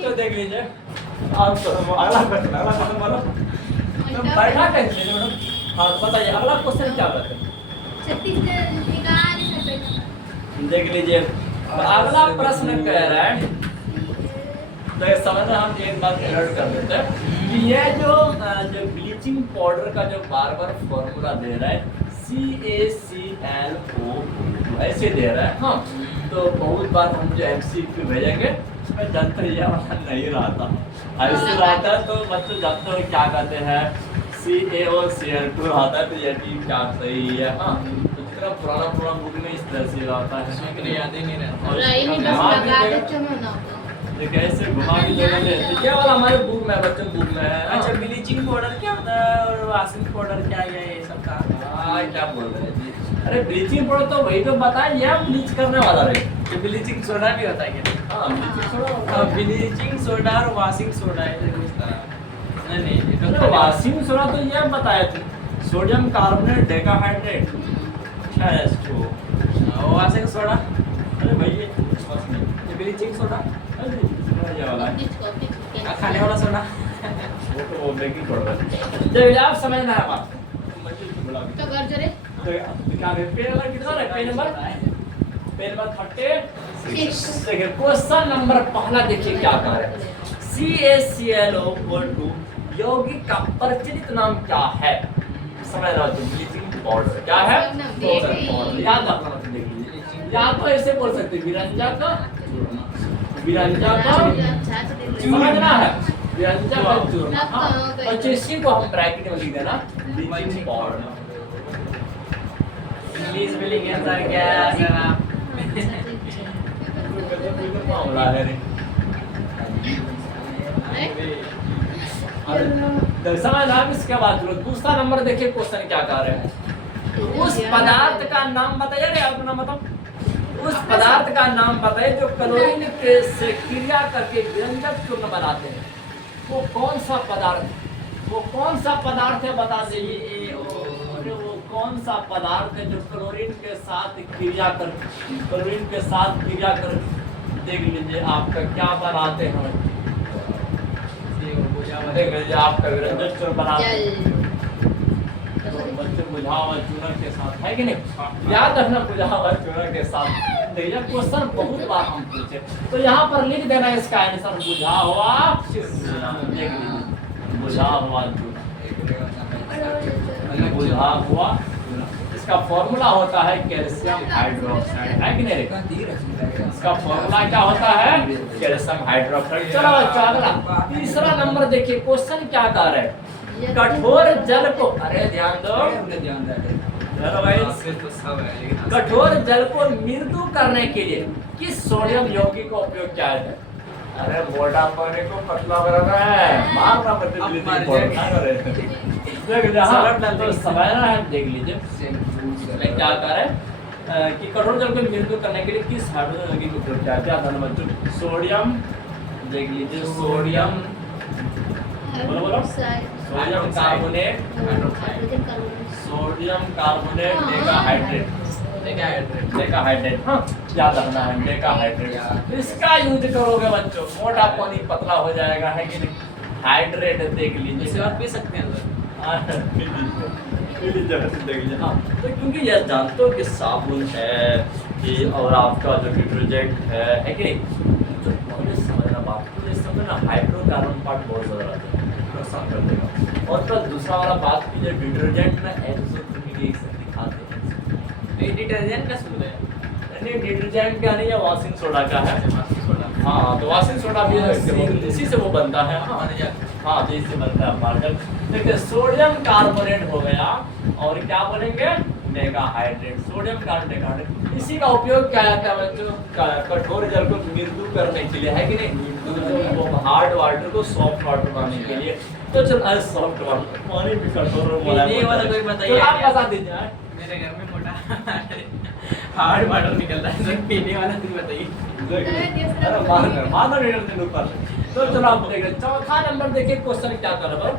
बच्चों देख लीजिए, आप अगला क्वेश्चन बोलो। तो बैठा कैसे मैडम? हाँ तो बताइए अगला क्वेश्चन क्या बताते हैं? देख लीजिए अगला प्रश्न कह रहा है, तो समझना हम एक बात अलर्ट कर देते हैं कि ये जो ब्लीचिंग पाउडर का जो बार बार फॉर्मूला दे रहा है CaClO ऐसे दे रहा है। हाँ तो बहुत बार हम जो MCQ भेजेंगे उसमें जंतर ये वाला नहीं रहता, ऐसे रहता है। तो बच्चों जानते हो क्या कहते हैं CaOCl2 आता है, तो ये ठीक क्या सही है। हाँ तो जितना पुराना बुक में इस तरह से रहता है, याद ही नहीं रहता। कैसे घुमा के जोड़ेंगे, तो ये वाला हमारे बुक में बच्चों बुक में है। अच्छा ब्लीचिंग पाउडर क्या होता है और वॉशिंग पाउडर क्या है ये सब का? क्या बोल रहे हैं जी? अरे ब्लीचिंग पाउडर तो वही तो बताया, ये ब्लीच करने वाला रहे। तो ब्लीचिंग सोडा भी होता है क्या? हाँ ब्लीचिंग सोडा, ब्लीचिंग सोडा और वॉशिंग सोडा है कुछ तरह। नहीं ये तो वॉशिंग सोडा तो ये बताया थे, सोडियम कार्बोनेट डेकाहाइड्रेट तो वॉशिंग सोडा, अरे भाई ये ब्लीचिंग सोडा, ये वाला खाने वाला सोडा, वो बेकिंग पाउडर। जब आप समझना है बात तो कर जरे तो क्या है पेन नंबर कितना है? PAN number 36। देखिए क्वेश्चन नंबर पहला देखिए क्या कह रहे हैं, CaClO2 यौगिक का प्रचलित नाम क्या है? समझ रहा हो? ब्लीचिंग पाउडर क्या है? पाउडर याद रखना मतलब देख लीजिए, या तो ऐसे बोल सकते विरंजक समझना है, विरंजक का चूर्ण। और इसी को हम ब्रैकेट में लिख देना ब्लीचिंग पाउडर। इंग्लिश में लिखे सर क्या सर आप? मामला है रे। समझ आप इसके बाद दूसरा नंबर देखिए क्वेश्चन क्या कह रहे हैं, उस पदार्थ का नाम बताइए रे, अपना मतलब उस पदार्थ का नाम बताइए जो क्लोरीन के से क्रिया करके व्यंजक चूर्ण बनाते हैं। वो कौन सा पदार्थ है बता दीजिए। वो कौन सा पदार्थ है जो क्लोरीन के साथ क्रिया कर देख लीजिए आपका क्या बनाते हैं। देख लीजिए आपका व्यंजक चूर्ण बनाते हैं बच्चे बुझा हुआ चूर्ण के साथ, है कि नहीं? याद रखना बुझा हुआ चूर्ण के साथ। देखिए क्वेश्चन बहुत बार हम पूछे, तो यहाँ पर लिख देना इसका आंसर बुझा हुआ चूर्ण। बुझा हुआ चूर्ण, इसका फॉर्मूला होता है कैल्शियम हाइड्रोक्साइड, है कि नहीं? इसका फॉर्मूला क्या होता है? Calcium hydroxide. चलो बच्चों अगला तीसरा नंबर देखिए क्वेश्चन क्या कह रहे हैं, कठोर जल को, अरे ध्यान दो कठोर जल को मृदु करने के लिए किस सोडियम यौगिक का उपयोग किया जाता है? अरे मोटा पानी को पतला बनाना है, मारना तो समझना है। देख लीजिए इसमें क्या कर रहे हैं कि कठोर जल को मृदु करने के लिए किस हाइड्रोजन यौगिक का उपयोग किया जाता है? बच्चों सोडियम, देख लीजिए सोडियम, बोलो सोडियम कार्बोनेट, डेकाहाइड्रेट। हाँ याद रखना है डेकाहाइड्रेट। इसका यूज करोगे बच्चों, मोटा पानी पतला हो जाएगा, है कि नहीं? हाइड्रेट देख लीजिए, इसे और पी सकते हैं देख लीजिए। हाँ तो क्योंकि यह जानते हो कि साबुन है कि और आपका जो डिटर्जेंट है कि नहीं? जो पहले समझना बात तो इस समय ना हाइड्रोकार्बन पार्ट बहुत ज़्यादा रहता है, नुकसान कर देगा। और तो दूसरा वाला बात की जो डिटर्जेंट में एक्सोथर्मिक दिखाते हैं, तो ये डिटर्जेंट का सूत्र है? नहीं डिटर्जेंट का नहीं, या वॉशिंग सोडा का है। हाँ तो वॉशिंग सोडा भी इसी से वो बनता है। हाँ तो इससे बनता है मार्जन। देखिए सोडियम कार्बोनेट हो गया और क्या बोलेंगे डेकाहाइड्रेट, सोडियम कार्बोनेट। इसी का उपयोग क्या है बच्चों? कठोर जल को मृदु करने के लिए, है कि नहीं? हार्ड वाटर को सॉफ्ट वाटर बनाने के लिए। तो चल सॉफ्ट वाटर पानी भी कठोर वाला कोई बताइए, आप बता दीजिए। मेरे घर में मोटा हार्ड वाटर निकलता है सर, पीने वाला भी बताइए। तो चलो आप देखिए चौथा नंबर देखिए क्वेश्चन क्या कर रहा है,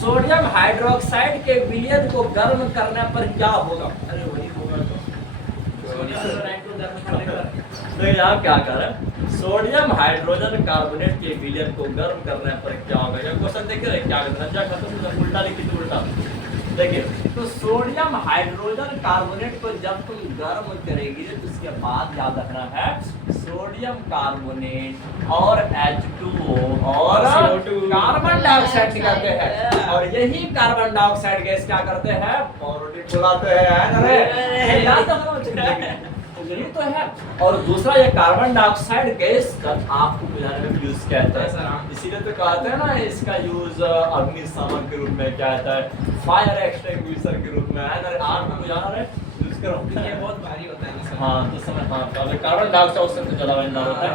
सोडियम हाइड्रोक्साइड के विलयन को गर्म करने पर क्या होगा? अरे वही होगा तो तो यहाँ क्या कर रहे हैं, सोडियम हाइड्रोजन कार्बोनेट के विलयन को गर्म करने पर क्या होगा। ये क्वेश्चन देख रहे क्या करना, उल्टा लिखी तो उल्टा देखिए। तो सोडियम हाइड्रोजन कार्बोनेट को जब तुम गर्म करेगी तो उसके बाद याद रखना है सोडियम कार्बोनेट और H2O और कार्बन डाइऑक्साइड करते हैं, और यही कार्बन डाइऑक्साइड गैस क्या करते हैं, पॉजिटिव बुलाते हैं। अरे याद रखना, यही तो है। और दूसरा ये कार्बन डाइऑक्साइड गैस का आपको बुझाने में यूज किया जाता है, इसीलिए तो कहते हैं ना इसका यूज अग्निशमन के रूप में क्या होता है, फायर एक्सटिंग्विशर के रूप में है ना। आग में बुझाना है यूज करो, ये बहुत भारी होता है ना। हाँ तो समझ, हाँ तो अगर कार्बन डाइऑक्साइड उससे तो जलावन होता है।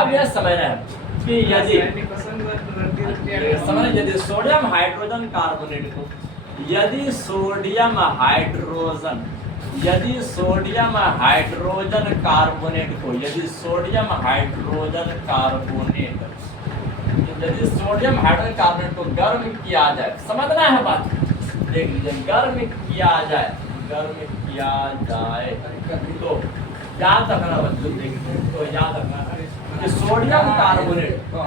अब यह समझना है कि यदि समझ, यदि सोडियम हाइड्रोजन कार्बोनेट को, यदि सोडियम हाइड्रोजन कार्बोनेट को, यदि सोडियम हाइड्रोजन कार्बोनेट को गर्म किया जाए, समझना है बात, देख लीजिए, गर्म किया जाए तो याद रखना बच्चों, देखिए तो याद रखना है कि सोडियम कार्बोनेट और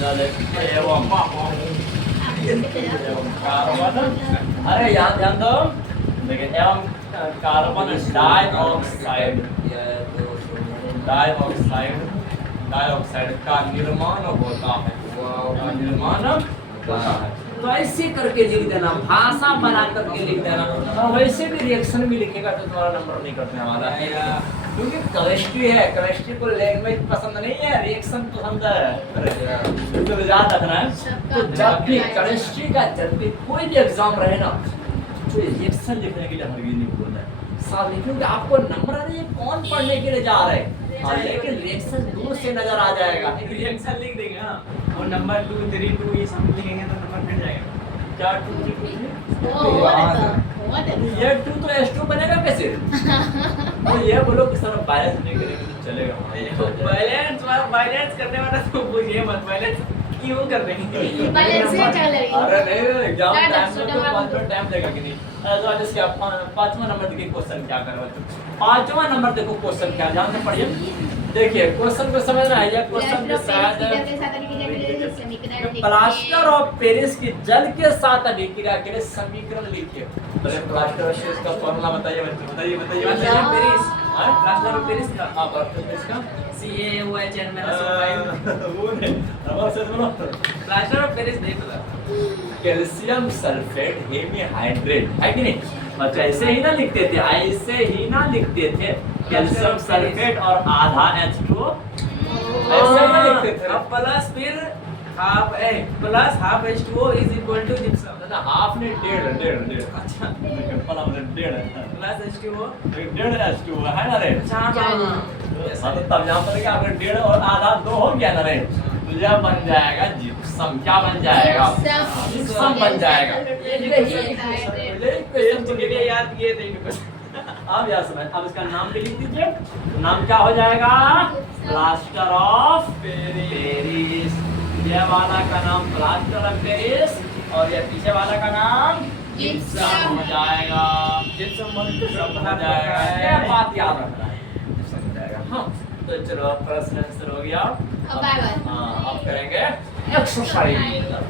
जल एवं कार्बन, अरे याद ध्यान दो, देखिए एवं कार्बन डाइऑक्साइड का निर्माण होता है, तो ऐसे करके लिख देना, भाषा बना करके लिख देना। और वैसे भी रिएक्शन भी लिखेगा तो तुम्हारा नंबर नहीं करते हमारा, क्योंकि केमिस्ट्री है, केमिस्ट्री को लैंग्वेज पसंद नहीं है, रिएक्शन पसंद है, तो याद रखना है। तो जब भी केमिस्ट्री का जब भी कोई भी एग्जाम रहे ना, तो रिएक्शन लिखने के लिए हरगिज नहीं बोलना है साथ में, क्योंकि आपको नंबर नहीं कौन पढ़ने के लिए जा रहे हैं, लेकिन रिएक्शन दूर से नजर आ जाएगा। रिएक्शन लिख देंगे ना, और नंबर 2 3 2 ये सब लिखेंगे तो नंबर मिल जाएगा। क्या 2 ये 2 तो H2 बनेगा कैसे? तो ये बोलो कि सर बैलेंस नहीं करेंगे तो चलेगा। बैलेंस करने वाला तो पूछिए मत, बैलेंस क्यों कर देंगे? बैलेंस से क्या लगेगा? अरे नहीं, एग्जाम टाइम में तो 5 मिनट टाइम लेगा कि नहीं। तो आज इसके 5वां नंबर देखिए क्वेश्चन क्या कर रहा है। 5वां नंबर देखो क्वेश्चन क्या, ध्यान से पढ़िए, देखिए क्वेश्चन को समझना है। ये क्वेश्चन के साथ प्लास्टर ऑफ पेरिस की जल के साथ अभिक्रिया के लिए समीकरण लिखिए। प्लास्टर ऑफ पेरिस का फॉर्मूला बताइए बताइए। पेरिस, प्लास्टर ऑफ पेरिस का, हां प्लास्टर ऑफ पेरिस का CaOH वो नहीं, नंबर से बोलो। प्लास्टर ऑफ पेरिस नहीं पता। कैल्शियम सल्फेट हेमीहाइड्रेट है कि नहीं, मतलब ऐसे ही ना लिखते थे, ऐसे ही ना लिखते थे, कैल्शियम सल्फेट और आधा H2O ऐसे ही लिखते थे। अब प्लस फिर half plus half H2O is equal to gypsum, ना हाफ नहीं, डेढ़। अच्छा डेढ़ प्लस H2O डेढ़ H2O है ना रे। अच्छा हाँ तो तब यहाँ पर क्या अगर डेढ़ और आधा 2 हो गया ना रे, तो यह बन जाएगा जिप्सम। क्या बन जाएगा? जिप्सम बन जाएगा। याद किए थे। अब यार समझ, अब इसका नाम भी लिख दीजिए। नाम क्या हो जाएगा? Plaster of Paris. ये वाला का नाम प्लास्टर ऑफ पेरिस और ये पीछे वाला का नाम जिप्सम हो जाएगा। जिप्सम हो जाएगा, ये बात याद रखना है। जिप्सम हो जाएगा। हाँ तो चलो प्रश्न आंसर हो गया। हाँ अब करेंगे एक्सरसाइज।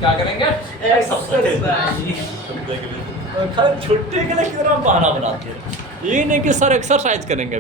क्या करेंगे? एक्सरसाइज। खाली छुट्टी के लिए कितना बहाना बनाते हैं, ये नहीं कि सर एक्सरसाइज करेंगे।